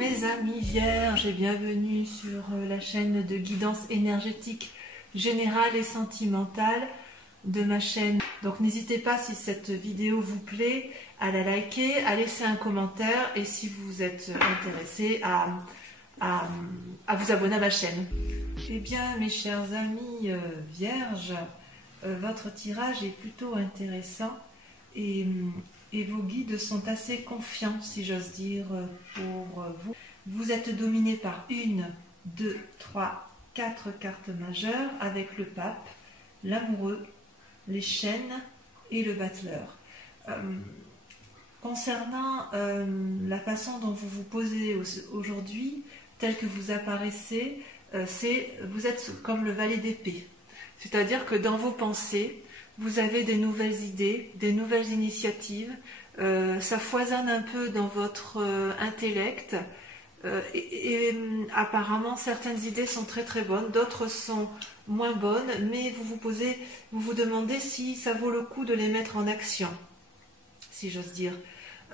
mes amis vierges et bienvenue sur la chaîne de guidance énergétique générale et sentimentale de ma chaîne. Donc n'hésitez pas, si cette vidéo vous plaît, à la liker, à laisser un commentaire et si vous êtes intéressé à vous abonner à ma chaîne. Eh bien mes chers amis vierges, votre tirage est plutôt intéressant et vos guides sont assez confiants, si j'ose dire, pour vous. Vous êtes dominé par 1, 2, 3, 4 cartes majeures avec le pape, l'amoureux, les chaînes et le battleur. Concernant la façon dont vous vous posez aujourd'hui, tel que vous apparaissez, vous êtes comme le valet d'épée. C'est-à-dire que dans vos pensées, vous avez des nouvelles idées, des nouvelles initiatives, ça foisonne un peu dans votre intellect et apparemment certaines idées sont très très bonnes, d'autres sont moins bonnes, mais vous vous demandez si ça vaut le coup de les mettre en action, si j'ose dire.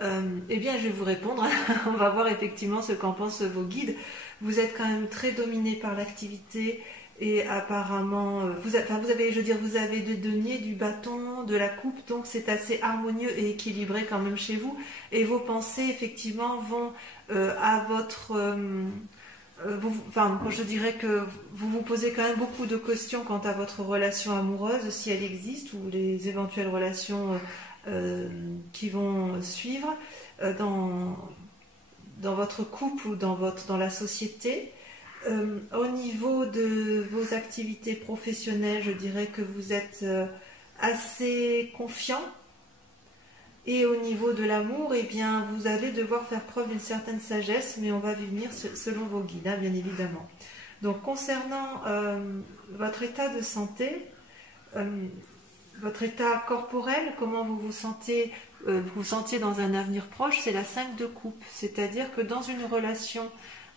Eh bien je vais vous répondre, on va voir effectivement ce qu'en pensent vos guides. Vous êtes quand même très dominé par l'activité. Et apparemment, vous avez des deniers, du bâton, de la coupe, donc c'est assez harmonieux et équilibré quand même chez vous. Et vos pensées, effectivement, vont à votre... je dirais que vous vous posez quand même beaucoup de questions quant à votre relation amoureuse, si elle existe, ou les éventuelles relations qui vont suivre dans votre couple ou dans la société. Au niveau de vos activités professionnelles, je dirais que vous êtes assez confiant. Et au niveau de l'amour, eh bien, vous allez devoir faire preuve d'une certaine sagesse, mais on va y venir selon vos guides, hein, bien évidemment. Donc, concernant votre état de santé, votre état corporel, comment vous vous sentiez dans un avenir proche, c'est la 5 de coupe. C'est-à-dire que dans une relation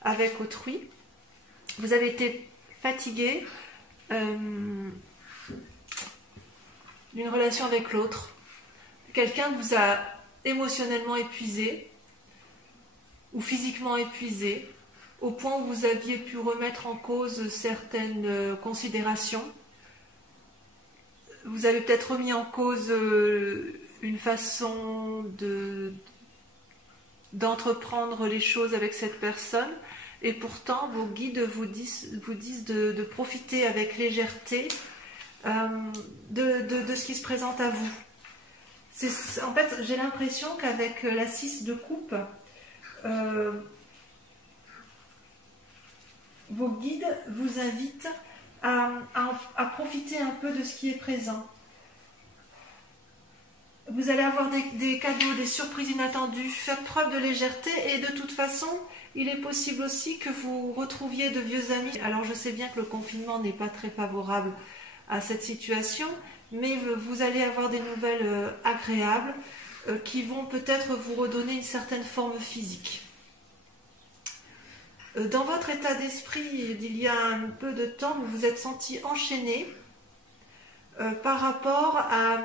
avec autrui, vous avez été fatigué d'une relation avec l'autre. Quelqu'un vous a émotionnellement épuisé ou physiquement épuisé au point où vous aviez pu remettre en cause certaines considérations. Vous avez peut-être remis en cause une façon d'entreprendre les choses avec cette personne. Et pourtant, vos guides vous disent de profiter avec légèreté de ce qui se présente à vous. En fait, j'ai l'impression qu'avec la 6 de coupe, vos guides vous invitent à profiter un peu de ce qui est présent. Vous allez avoir des cadeaux, des surprises inattendues, faire preuve de légèreté et de toute façon, il est possible aussi que vous retrouviez de vieux amis. Alors je sais bien que le confinement n'est pas très favorable à cette situation, mais vous allez avoir des nouvelles agréables qui vont peut-être vous redonner une certaine forme physique. Dans votre état d'esprit, il y a un peu de temps, vous vous êtes senti enchaîné par rapport à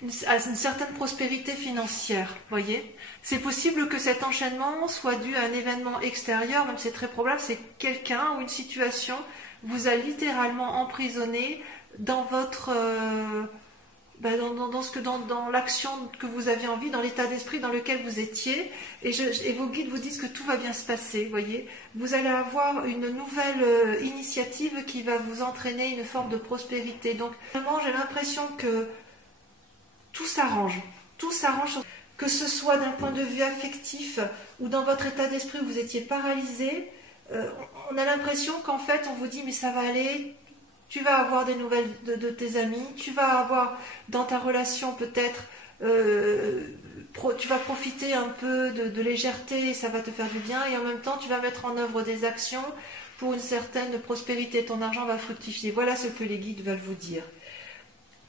une certaine prospérité financière, voyez. C'est possible que cet enchaînement soit dû à un événement extérieur, même c'est très probable, c'est quelqu'un ou une situation vous a littéralement emprisonné dans votre dans l'action que vous aviez envie, dans l'état d'esprit dans lequel vous étiez, et vos guides vous disent que tout va bien se passer, voyez. Vous allez avoir une nouvelle initiative qui va vous entraîner une forme de prospérité. Donc vraiment, j'ai l'impression que tout s'arrange, que ce soit d'un point de vue affectif ou dans votre état d'esprit où vous étiez paralysé. On a l'impression qu'en fait on vous dit mais ça va aller, tu vas avoir des nouvelles de tes amis, tu vas avoir dans ta relation peut-être, tu vas profiter un peu de légèreté et ça va te faire du bien, et en même temps tu vas mettre en œuvre des actions pour une certaine prospérité, ton argent va fructifier. Voilà ce que les guides veulent vous dire.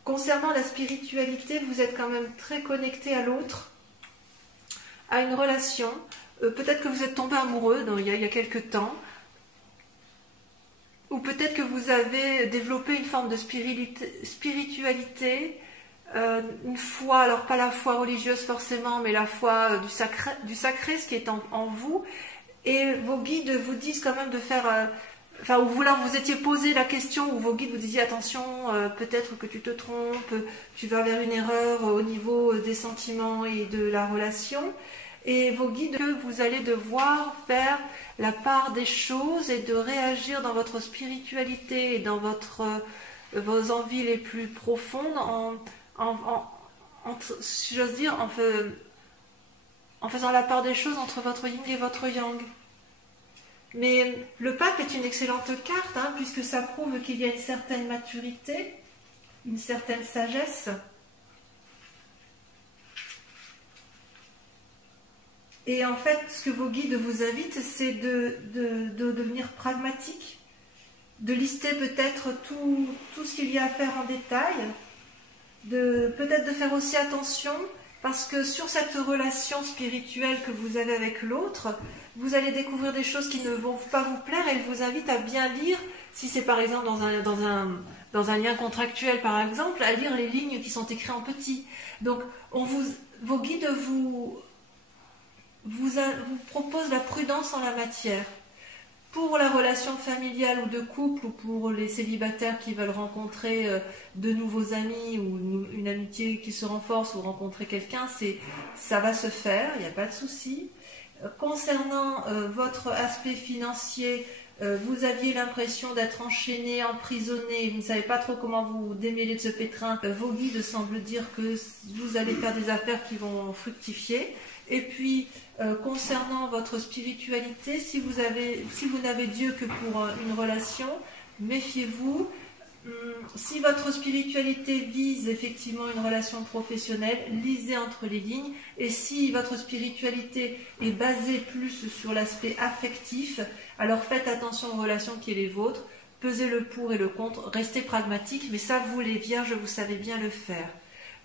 Concernant la spiritualité, vous êtes quand même très connecté à l'autre, à une relation. Peut-être que vous êtes tombé amoureux il y a quelques temps, ou peut-être que vous avez développé une forme de spiritualité une foi, alors pas la foi religieuse forcément, mais la foi du sacré, ce qui est en vous. Et vos guides vous disent quand même de faire... Enfin, ou vous étiez posé la question, où vos guides vous disaient attention, peut-être que tu te trompes, tu vas vers une erreur au niveau des sentiments et de la relation. Et vos guides, que vous allez devoir faire la part des choses et de réagir dans votre spiritualité et dans vos envies les plus profondes si j'ose dire, en faisant la part des choses entre votre yin et votre yang. Mais le pape est une excellente carte, hein, puisque ça prouve qu'il y a une certaine maturité, une certaine sagesse. Et en fait, ce que vos guides vous invitent, c'est de devenir pragmatique, de lister peut-être tout ce qu'il y a à faire en détail, peut-être de faire aussi attention, parce que sur cette relation spirituelle que vous avez avec l'autre, vous allez découvrir des choses qui ne vont pas vous plaire, et elle vous invite à bien lire, si c'est par exemple dans un lien contractuel par exemple, à lire les lignes qui sont écrites en petit. Donc vos guides vous proposent la prudence en la matière. Pour la relation familiale ou de couple, ou pour les célibataires qui veulent rencontrer de nouveaux amis, ou une amitié qui se renforce, ou rencontrer quelqu'un, ça va se faire, il n'y a pas de souci. Concernant votre aspect financier, vous aviez l'impression d'être enchaîné, emprisonné, vous ne savez pas trop comment vous démêler de ce pétrin. Vos guides semblent dire que vous allez faire des affaires qui vont fructifier. Et puis, concernant votre spiritualité, si vous n'avez Dieu que pour une relation, méfiez-vous. Si votre spiritualité vise effectivement une relation professionnelle, lisez entre les lignes. Et si votre spiritualité est basée plus sur l'aspect affectif, alors faites attention aux relations qui sont les vôtres, pesez le pour et le contre, restez pragmatique, mais ça, vous les vierges, vous savez bien le faire.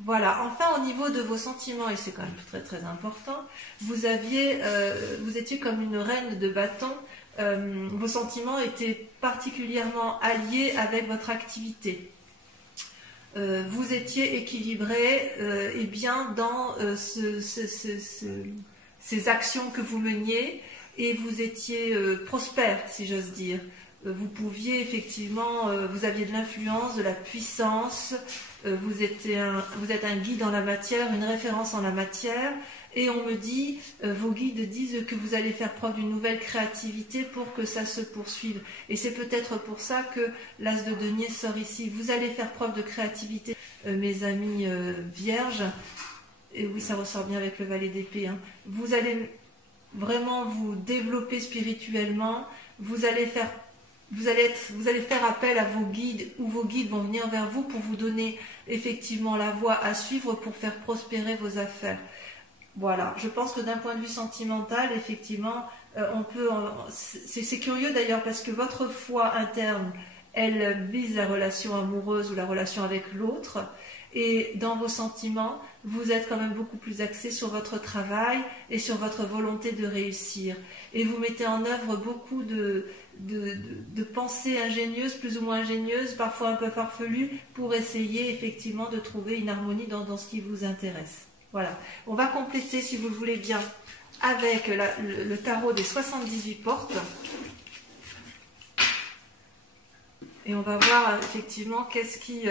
Voilà, enfin au niveau de vos sentiments, et c'est quand même très très important, vous étiez comme une reine de bâton. Vos sentiments étaient particulièrement alliés avec votre activité. Vous étiez équilibré et bien dans ces actions que vous meniez, et vous étiez prospère, si j'ose dire. Vous pouviez effectivement, vous aviez de l'influence, de la puissance, vous êtes un guide en la matière, une référence en la matière, et on me dit, vos guides disent que vous allez faire preuve d'une nouvelle créativité pour que ça se poursuive. Et c'est peut-être pour ça que l'as de denier sort ici. Vous allez faire preuve de créativité, mes amis vierges, et oui, ça ressort bien avec le valet d'épée, hein. Vous allez vraiment vous développer spirituellement, vous allez faire appel à vos guides, ou vos guides vont venir vers vous pour vous donner effectivement la voie à suivre pour faire prospérer vos affaires. Voilà, je pense que d'un point de vue sentimental, effectivement, c'est curieux d'ailleurs, parce que votre foi interne, elle vise la relation amoureuse ou la relation avec l'autre, et dans vos sentiments, vous êtes quand même beaucoup plus axé sur votre travail et sur votre volonté de réussir. Et vous mettez en œuvre beaucoup de pensées ingénieuses, plus ou moins ingénieuses, parfois un peu farfelues, pour essayer effectivement de trouver une harmonie dans ce qui vous intéresse. Voilà. On va compléter, si vous le voulez bien, avec le tarot des 78 portes. Et on va voir effectivement qu'est-ce qui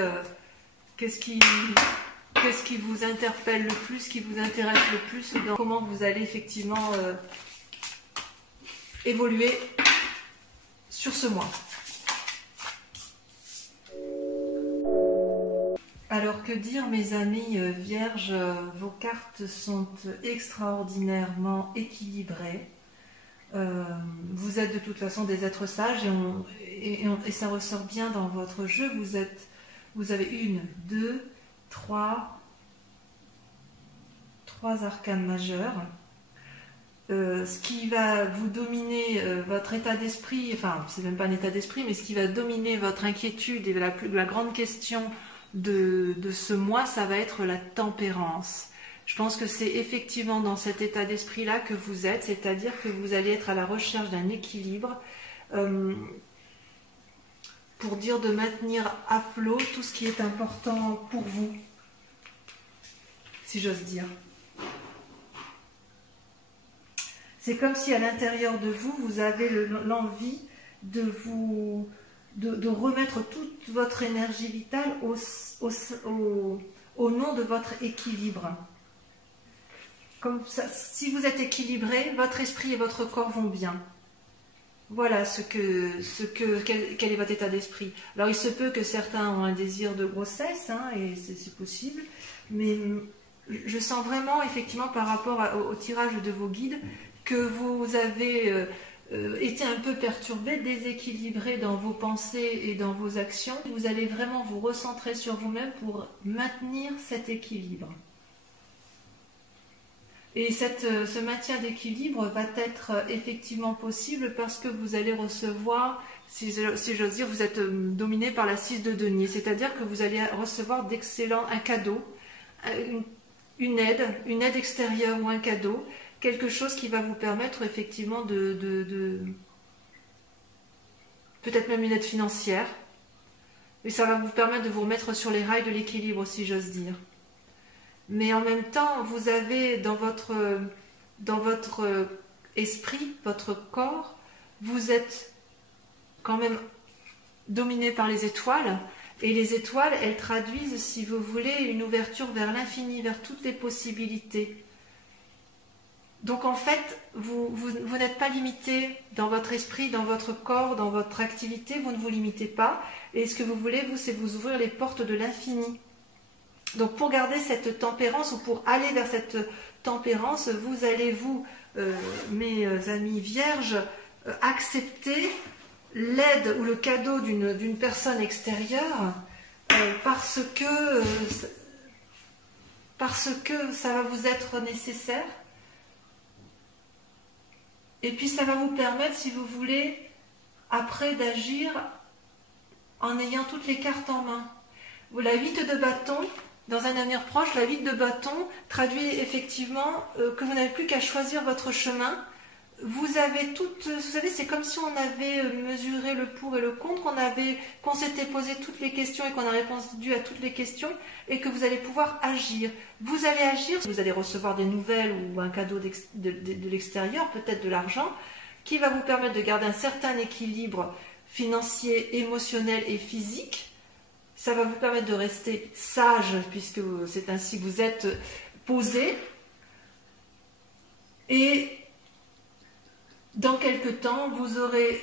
vous interpelle le plus, qui vous intéresse le plus, dans comment vous allez effectivement évoluer sur ce mois. Alors que dire, mes amis vierges, vos cartes sont extraordinairement équilibrées. Vous êtes de toute façon des êtres sages, et ça ressort bien dans votre jeu. Vous avez 1, 2, 3 arcanes majeurs. Ce qui va vous dominer votre état d'esprit, enfin c'est même pas un état d'esprit, mais ce qui va dominer votre inquiétude et la grande question de ce mois, ça va être la tempérance. Je pense que c'est effectivement dans cet état d'esprit-là que vous êtes, c'est-à-dire que vous allez être à la recherche d'un équilibre, pour dire de maintenir à flot tout ce qui est important pour vous. si j'ose dire. C'est comme si à l'intérieur de vous, vous avez l'envie de remettre toute votre énergie vitale au nom de votre équilibre. Comme ça, si vous êtes équilibré, votre esprit et votre corps vont bien. Voilà quel est votre état d'esprit. Alors il se peut que certains ont un désir de grossesse, hein, et c'est possible, mais je sens vraiment effectivement par rapport au tirage de vos guides que vous avez été un peu perturbé, déséquilibré dans vos pensées et dans vos actions. Vous allez vraiment vous recentrer sur vous-même pour maintenir cet équilibre. Et ce maintien d'équilibre va être effectivement possible parce que vous allez recevoir, si j'ose dire, vous êtes dominé par la 6 de denier, c'est-à-dire que vous allez recevoir un cadeau, une aide extérieure ou un cadeau, quelque chose qui va vous permettre effectivement peut-être même une aide financière, mais ça va vous permettre de vous remettre sur les rails de l'équilibre, si j'ose dire. Mais en même temps, vous avez dans votre esprit, votre corps, vous êtes quand même dominé par les étoiles. Et les étoiles, elles traduisent, si vous voulez, une ouverture vers l'infini, vers toutes les possibilités. Donc en fait, vous n'êtes pas limité dans votre esprit, dans votre corps, dans votre activité, vous ne vous limitez pas. Et ce que vous voulez, vous, c'est vous ouvrir les portes de l'infini. Donc pour garder cette tempérance ou pour aller vers cette tempérance, vous allez mes amis vierges, accepter l'aide ou le cadeau d'une personne extérieure parce que ça va vous être nécessaire. Et puis ça va vous permettre, si vous voulez, après d'agir en ayant toutes les cartes en main. La 8 de bâton, dans un avenir proche, la 8 de bâton traduit effectivement que vous n'avez plus qu'à choisir votre chemin. Vous avez vous savez, c'est comme si on avait mesuré le pour et le contre, qu'on s'était posé toutes les questions et qu'on a répondu à toutes les questions et que vous allez pouvoir agir. Vous allez agir, vous allez recevoir des nouvelles ou un cadeau de l'extérieur, peut-être de l'argent, qui va vous permettre de garder un certain équilibre financier, émotionnel et physique. Ça va vous permettre de rester sage, puisque c'est ainsi que vous êtes posé. Et dans quelque temps, vous aurez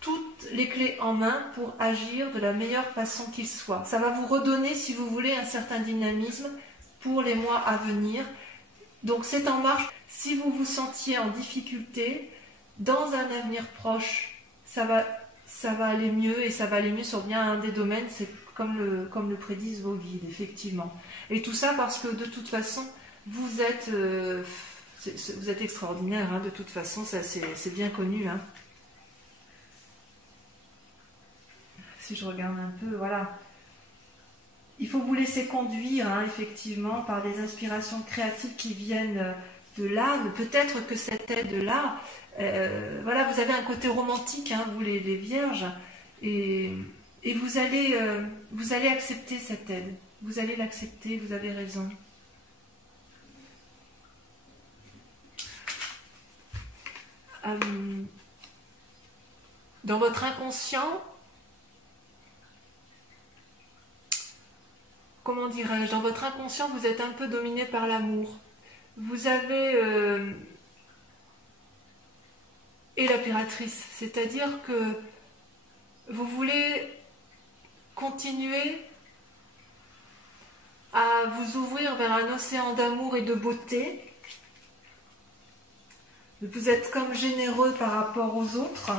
toutes les clés en main pour agir de la meilleure façon qu'il soit. Ça va vous redonner, si vous voulez, un certain dynamisme pour les mois à venir. Donc c'est en marche. Si vous vous sentiez en difficulté, dans un avenir proche, ça va aller mieux, et ça va aller mieux sur bien un des domaines, c'est comme le prédisent vos guides, effectivement. Et tout ça parce que de toute façon, vous êtes extraordinaire, hein, de toute façon, ça c'est bien connu. Hein. Si je regarde un peu, voilà. Il faut vous laisser conduire, hein, effectivement, par des inspirations créatives qui viennent de là. Peut-être que cette aide-là, voilà, vous avez un côté romantique, hein, vous les vierges, et vous allez accepter cette aide. Vous allez l'accepter, vous avez raison. Dans votre inconscient, comment dirais-je, dans votre inconscient, vous êtes un peu dominé par l'amour. Vous avez et l'impératrice, c'est-à-dire que vous voulez continuer à vous ouvrir vers un océan d'amour et de beauté. Vous êtes comme généreux par rapport aux autres.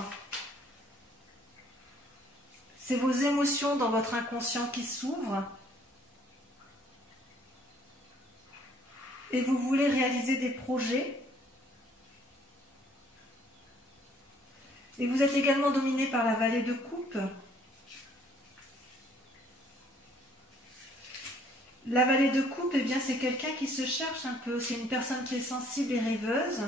C'est vos émotions dans votre inconscient qui s'ouvrent. Et vous voulez réaliser des projets. Et vous êtes également dominé par la vallée de coupe. La vallée de coupe, eh bien, c'est quelqu'un qui se cherche un peu. C'est une personne qui est sensible et rêveuse.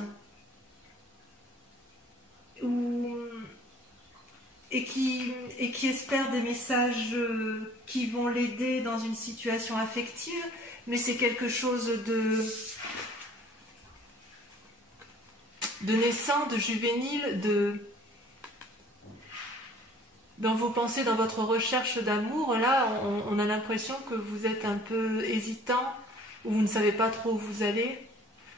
Et qui espère des messages qui vont l'aider dans une situation affective, mais c'est quelque chose de naissant, de juvénile, dans vos pensées, dans votre recherche d'amour. Là, on a l'impression que vous êtes un peu hésitant, ou vous ne savez pas trop où vous allez.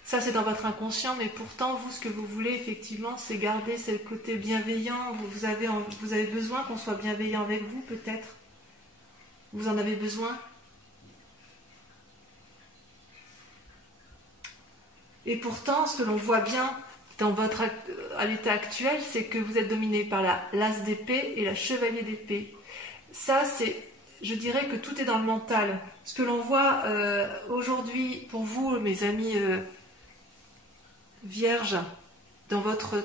Ça, c'est dans votre inconscient, mais pourtant, vous, ce que vous voulez, effectivement, c'est garder ce côté bienveillant. Vous avez besoin qu'on soit bienveillant avec vous, peut-être. Vous en avez besoin. Et pourtant, ce que l'on voit bien à l'état actuel, c'est que vous êtes dominé par l'as d'épée et la chevalier d'épée. Ça, je dirais que tout est dans le mental. Ce que l'on voit aujourd'hui, pour vous, mes amis vierges, dans votre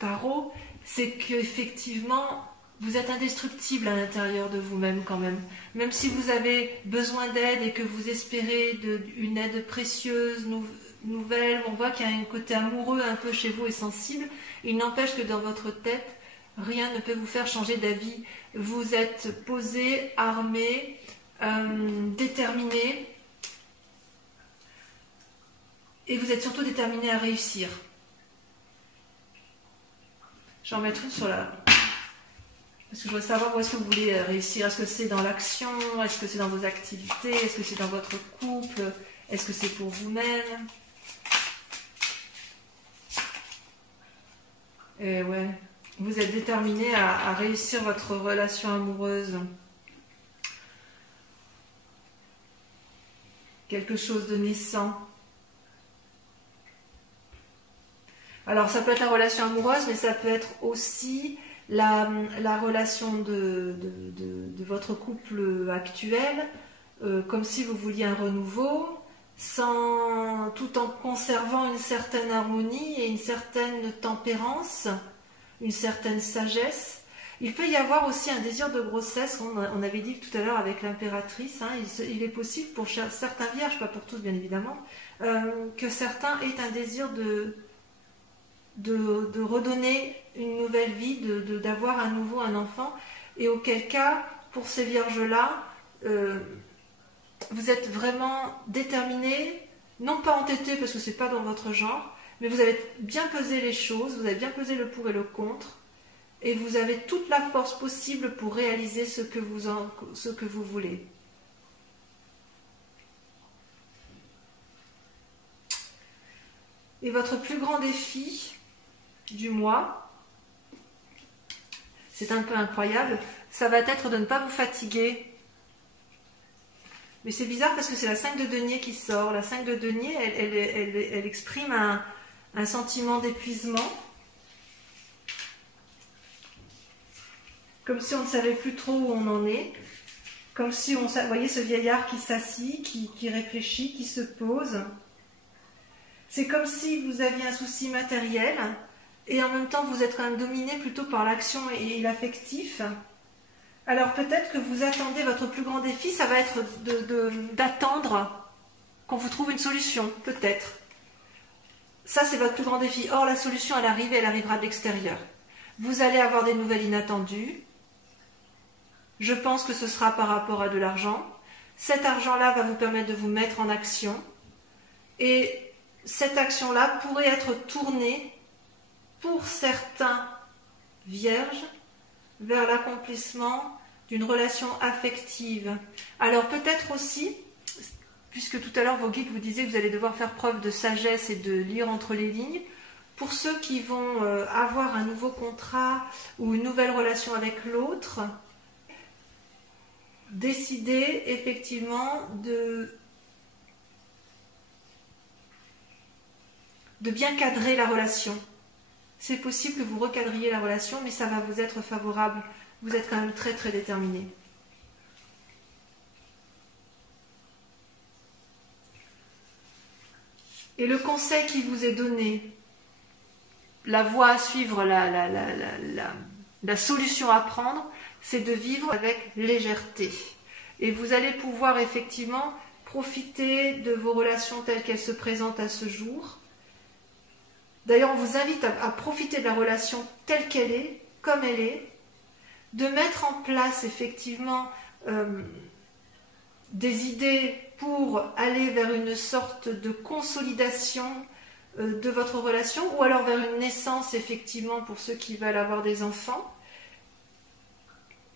tarot, c'est qu'effectivement, vous êtes indestructible à l'intérieur de vous-même quand même. Même si vous avez besoin d'aide et que vous espérez une aide précieuse, nouvelle, on voit qu'il y a un côté amoureux un peu chez vous et sensible, il n'empêche que dans votre tête, rien ne peut vous faire changer d'avis. Vous êtes posé, armé, déterminé, et vous êtes surtout déterminé à réussir. Je vais en mettre une sur la... Parce que je veux savoir où est-ce que vous voulez réussir. Est-ce que c'est dans l'action? Est-ce que c'est dans vos activités? Est-ce que c'est dans votre couple? Est-ce que c'est pour vous-même? Et ouais, vous êtes déterminé à réussir votre relation amoureuse. Quelque chose de naissant. Alors ça peut être la relation amoureuse, mais ça peut être aussi la relation de votre couple actuel, comme si vous vouliez un renouveau, tout en conservant une certaine harmonie et une certaine tempérance, une certaine sagesse. Il peut y avoir aussi un désir de grossesse, on avait dit tout à l'heure avec l'impératrice, hein, il est possible pour certains vierges, pas pour tous bien évidemment, que certains aient un désir de redonner une nouvelle vie, d'avoir à nouveau un enfant, et auquel cas, pour ces vierges-là, vous êtes vraiment déterminés, non pas entêtés parce que c'est pas dans votre genre, mais vous avez bien pesé les choses, vous avez bien pesé le pour et le contre, et vous avez toute la force possible pour réaliser ce que vous voulez. Et votre plus grand défi du mois, c'est un peu incroyable, ça va être de ne pas vous fatiguer. Mais c'est bizarre parce que c'est la 5 de denier qui sort. La 5 de denier, elle exprime un sentiment d'épuisement. Comme si on ne savait plus trop où on en est. Comme si vous voyez ce vieillard qui s'assit, qui réfléchit, qui se pose. C'est comme si vous aviez un souci matériel et en même temps vous êtes quand même dominé plutôt par l'action et l'affectif. Alors peut-être que vous attendez, votre plus grand défi, ça va être d'attendre qu'on vous trouve une solution, peut-être. Ça, c'est votre plus grand défi. Or, la solution, elle arrivera de l'extérieur. Vous allez avoir des nouvelles inattendues. Je pense que ce sera par rapport à de l'argent. Cet argent-là va vous permettre de vous mettre en action. Et cette action-là pourrait être tournée, pour certains vierges, vers l'accomplissement d'une relation affective. Alors peut-être aussi, puisque tout à l'heure vos guides vous disaient que vous allez devoir faire preuve de sagesse et de lire entre les lignes, pour ceux qui vont avoir un nouveau contrat ou une nouvelle relation avec l'autre, décider effectivement de bien cadrer la relation. C'est possible que vous recadriez la relation, mais ça va vous être favorable. Vous êtes quand même très très déterminé. Et le conseil qui vous est donné, la voie à suivre, la solution à prendre, c'est de vivre avec légèreté. Et vous allez pouvoir effectivement profiter de vos relations telles qu'elles se présentent à ce jour. D'ailleurs, on vous invite à profiter de la relation telle qu'elle est, comme elle est, de mettre en place effectivement des idées pour aller vers une sorte de consolidation de votre relation, ou alors vers une naissance, effectivement, pour ceux qui veulent avoir des enfants.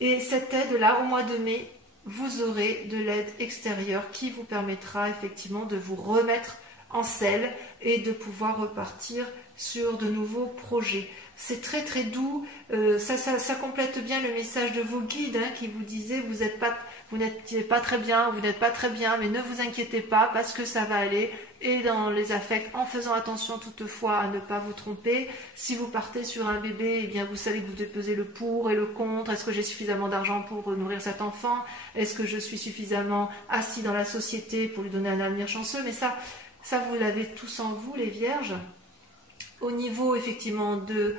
Et cette aide-là, au mois de mai, vous aurez de l'aide extérieure qui vous permettra effectivement de vous remettre en selle et de pouvoir repartir sur de nouveaux projets. C'est très très doux, ça complète bien le message de vos guides qui vous disaient vous n'êtes pas très bien, mais ne vous inquiétez pas parce que ça va aller. Et dans les affects, en faisant attention toutefois à ne pas vous tromper. Si vous partez sur un bébé, eh bien vous savez que vous devez peser le pour et le contre. Est-ce que j'ai suffisamment d'argent pour nourrir cet enfant? Est-ce que je suis suffisamment assis dans la société pour lui donner un avenir chanceux? Mais ça vous l'avez tous en vous, les vierges. Au niveau effectivement de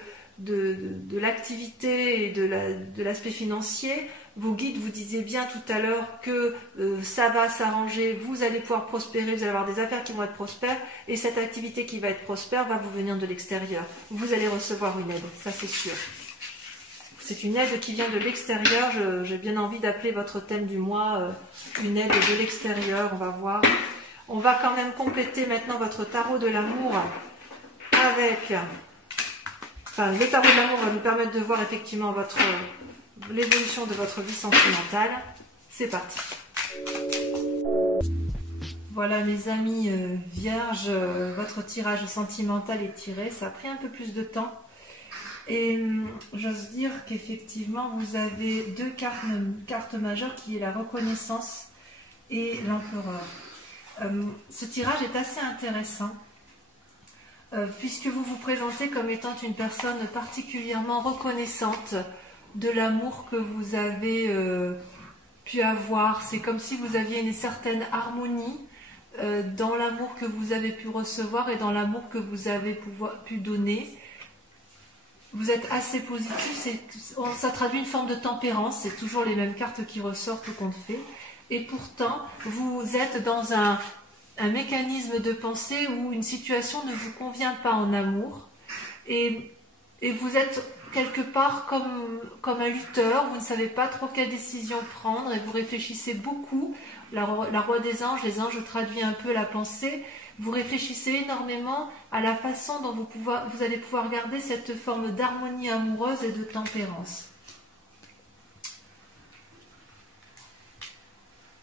l'activité et de l'aspect financier, vos guides vous disaient bien tout à l'heure que ça va s'arranger, vous allez pouvoir prospérer, vous allez avoir des affaires qui vont être prospères, et cette activité qui va être prospère va vous venir de l'extérieur. Vous allez recevoir une aide, ça c'est sûr. C'est une aide qui vient de l'extérieur. J'ai bien envie d'appeler votre thème du mois une aide de l'extérieur. On va voir. On va quand même compléter maintenant votre tarot de l'amour avec... Enfin, le tarot de l'amour va nous permettre de voir effectivement l'évolution de votre vie sentimentale. C'est parti. Voilà mes amis vierges, votre tirage sentimental est tiré. Ça a pris un peu plus de temps. Et j'ose dire qu'effectivement vous avez deux cartes majeures qui est la reconnaissance et l'empereur. Ce tirage est assez intéressant puisque vous vous présentez comme étant une personne particulièrement reconnaissante de l'amour que vous avez pu avoir. C'est comme si vous aviez une certaine harmonie dans l'amour que vous avez pu recevoir et dans l'amour que vous avez pu donner. Vous êtes assez positif, ça traduit une forme de tempérance, c'est toujours les mêmes cartes qui ressortent tout compte fait. Et pourtant, vous êtes dans un mécanisme de pensée où une situation ne vous convient pas en amour. Et vous êtes quelque part comme un lutteur, vous ne savez pas trop quelle décision prendre et vous réfléchissez beaucoup. La roi des anges, les anges traduisent un peu la pensée. Vous réfléchissez énormément à la façon dont vous allez pouvoir garder cette forme d'harmonie amoureuse et de tempérance.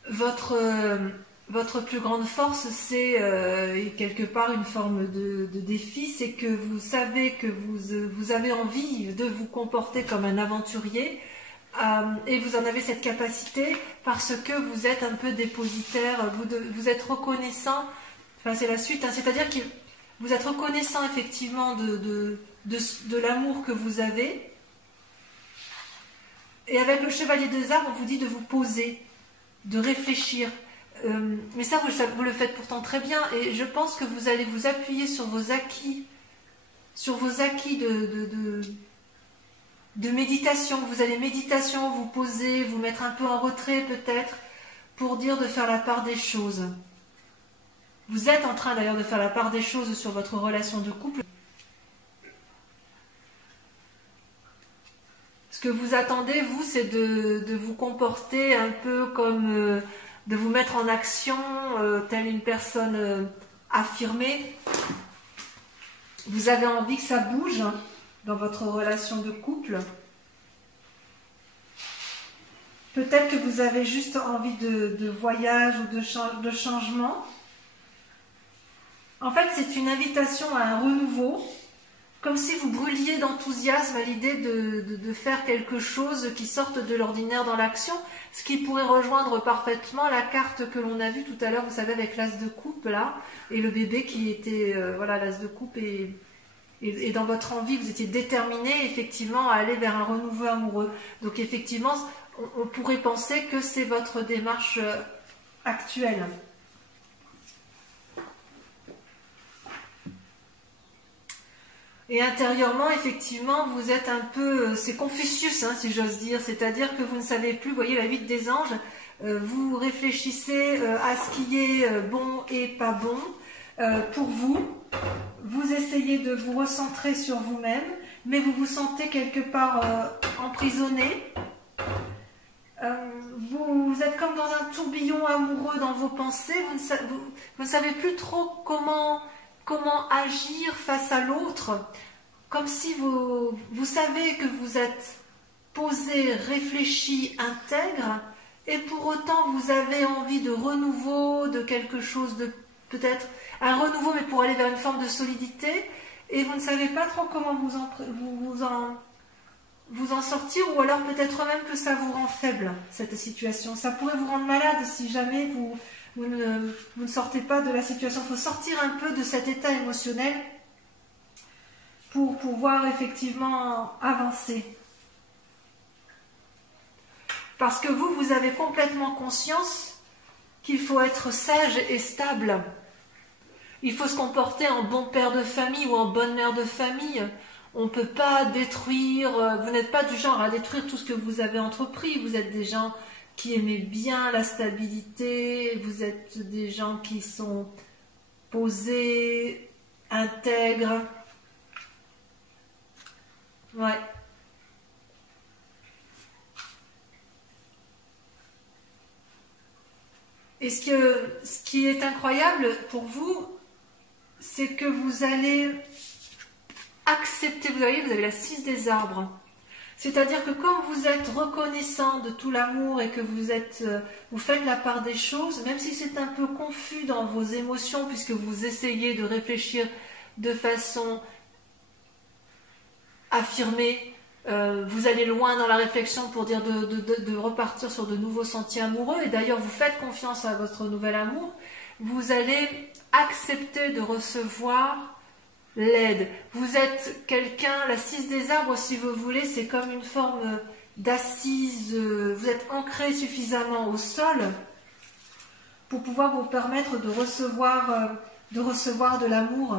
Votre plus grande force, c'est quelque part une forme de défi, c'est que vous savez que vous avez envie de vous comporter comme un aventurier et vous en avez cette capacité parce que vous êtes un peu dépositaire, vous êtes reconnaissant. Enfin, c'est la suite, c'est-à-dire que vous êtes reconnaissant effectivement de l'amour que vous avez. Et avec le chevalier des arbres, on vous dit de vous poser, de réfléchir. Mais ça, vous le faites pourtant très bien. Et je pense que vous allez vous appuyer sur vos acquis de méditation. Vous allez méditation, vous poser, vous mettre un peu en retrait peut-être, pour dire de faire la part des choses. Vous êtes en train d'ailleurs de faire la part des choses sur votre relation de couple. Ce que vous attendez, vous, c'est de vous comporter un peu comme... de vous mettre en action, telle une personne affirmée. Vous avez envie que ça bouge dans votre relation de couple. Peut-être que vous avez juste envie de voyage ou de changement. En fait, c'est une invitation à un renouveau, comme si vous brûliez d'enthousiasme à l'idée de faire quelque chose qui sorte de l'ordinaire dans l'action, ce qui pourrait rejoindre parfaitement la carte que l'on a vue tout à l'heure, vous savez, avec l'as de coupe, là, et le bébé qui était, voilà, l'as de coupe, et dans votre envie, vous étiez déterminé, effectivement, à aller vers un renouveau amoureux. Donc, effectivement, on pourrait penser que c'est votre démarche actuelle. Et intérieurement, effectivement, vous êtes un peu... c'est Confucius, si j'ose dire. C'est-à-dire que vous ne savez plus, vous voyez la 8 des anges, vous réfléchissez à ce qui est bon et pas bon pour vous. Vous essayez de vous recentrer sur vous-même, mais vous vous sentez quelque part emprisonné. vous êtes comme dans un tourbillon amoureux dans vos pensées, vous ne savez plus trop comment agir face à l'autre, comme si vous savez que vous êtes posé, réfléchi, intègre, et pour autant vous avez envie de renouveau, de quelque chose de peut-être un renouveau, mais pour aller vers une forme de solidité, et vous ne savez pas trop comment vous en sortir, ou alors peut-être même que ça vous rend faible, cette situation. Ça pourrait vous rendre malade si jamais vous ne sortez pas de la situation. Il faut sortir un peu de cet état émotionnel pour pouvoir effectivement avancer. Parce que vous avez complètement conscience qu'il faut être sage et stable. Il faut se comporter en bon père de famille ou en bonne mère de famille. On ne peut pas détruire, vous n'êtes pas du genre à détruire tout ce que vous avez entrepris. Vous êtes des gens qui aimez bien la stabilité, vous êtes des gens qui sont posés, intègres. Ouais. Et ce qui est incroyable pour vous, c'est que vous allez accepter, vous voyez, vous avez la 6 des arbres. C'est-à-dire que quand vous êtes reconnaissant de tout l'amour et que vous faites la part des choses, même si c'est un peu confus dans vos émotions, puisque vous essayez de réfléchir de façon affirmée, vous allez loin dans la réflexion pour dire de repartir sur de nouveaux sentiers amoureux, et d'ailleurs vous faites confiance à votre nouvel amour, vous allez accepter de recevoir l'aide. Vous êtes quelqu'un, la 6 des arbres, si vous voulez, c'est comme une forme d'assise, vous êtes ancré suffisamment au sol pour pouvoir vous permettre de recevoir de l'amour,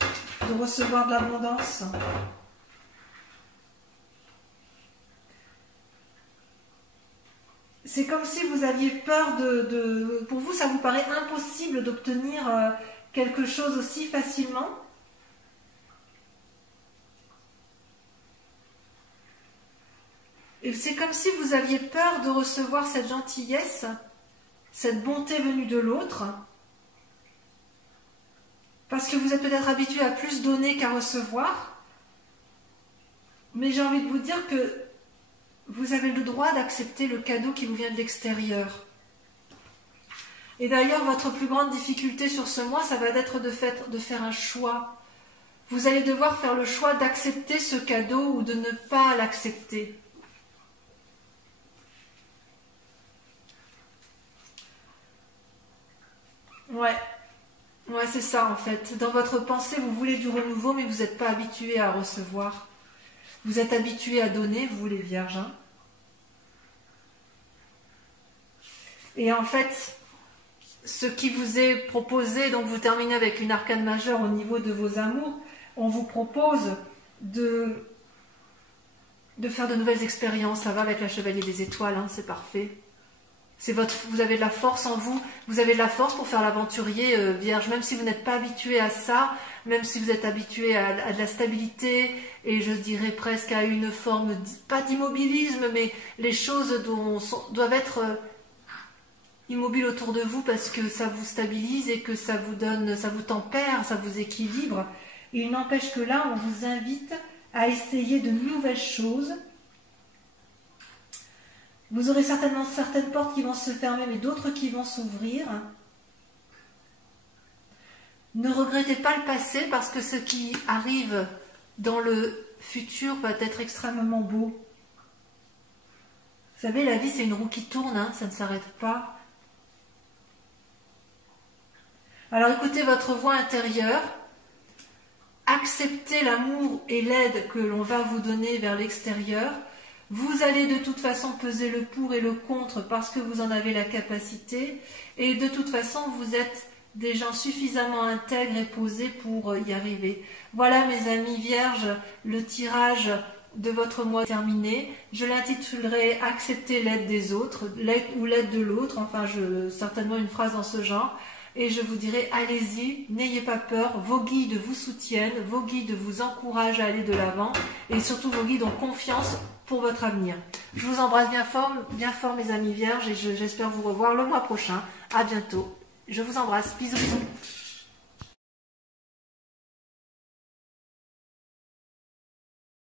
de recevoir de l'abondance. C'est comme si vous aviez peur pour vous, ça vous paraît impossible d'obtenir quelque chose aussi facilement. Et c'est comme si vous aviez peur de recevoir cette gentillesse, cette bonté venue de l'autre, parce que vous êtes peut-être habitué à plus donner qu'à recevoir. Mais j'ai envie de vous dire que vous avez le droit d'accepter le cadeau qui vous vient de l'extérieur. Et d'ailleurs, votre plus grande difficulté sur ce mois, ça va être de faire un choix. Vous allez devoir faire le choix d'accepter ce cadeau ou de ne pas l'accepter. Ouais, c'est ça en fait. Dans votre pensée, vous voulez du renouveau, mais vous n'êtes pas habitué à recevoir. Vous êtes habitué à donner, vous les vierges. Hein. Et en fait, ce qui vous est proposé, donc vous terminez avec une arcane majeure au niveau de vos amours, on vous propose de faire de nouvelles expériences. Ça va avec la chevalier des étoiles, hein, c'est parfait. Vous avez de la force en vous, vous avez de la force pour faire l'aventurier vierge, même si vous n'êtes pas habitué à ça, même si vous êtes habitué à de la stabilité, et je dirais presque à une forme, pas d'immobilisme, mais les choses doivent être immobiles autour de vous parce que ça vous stabilise et que ça vous tempère, ça vous équilibre. Et il n'empêche que là, on vous invite à essayer de nouvelles choses. Vous aurez certainement certaines portes qui vont se fermer, mais d'autres qui vont s'ouvrir. Ne regrettez pas le passé, parce que ce qui arrive dans le futur va être extrêmement beau. Vous savez, la vie, c'est une roue qui tourne, hein, ça ne s'arrête pas. Alors écoutez votre voix intérieure, acceptez l'amour et l'aide que l'on va vous donner vers l'extérieur. Vous allez de toute façon peser le pour et le contre parce que vous en avez la capacité, et de toute façon vous êtes des gens suffisamment intègres et posés pour y arriver. Voilà mes amis vierges, le tirage de votre mois terminé. Je l'intitulerai « Accepter l'aide des autres », l'aide ou l'aide de l'autre, enfin certainement une phrase dans ce genre. et je vous dirai allez-y, n'ayez pas peur, vos guides vous soutiennent, vos guides vous encouragent à aller de l'avant et surtout vos guides ont confiance pour votre avenir. Je vous embrasse bien fort mes amis vierges et j'espère vous revoir le mois prochain. À bientôt. Je vous embrasse. Bisous bisous.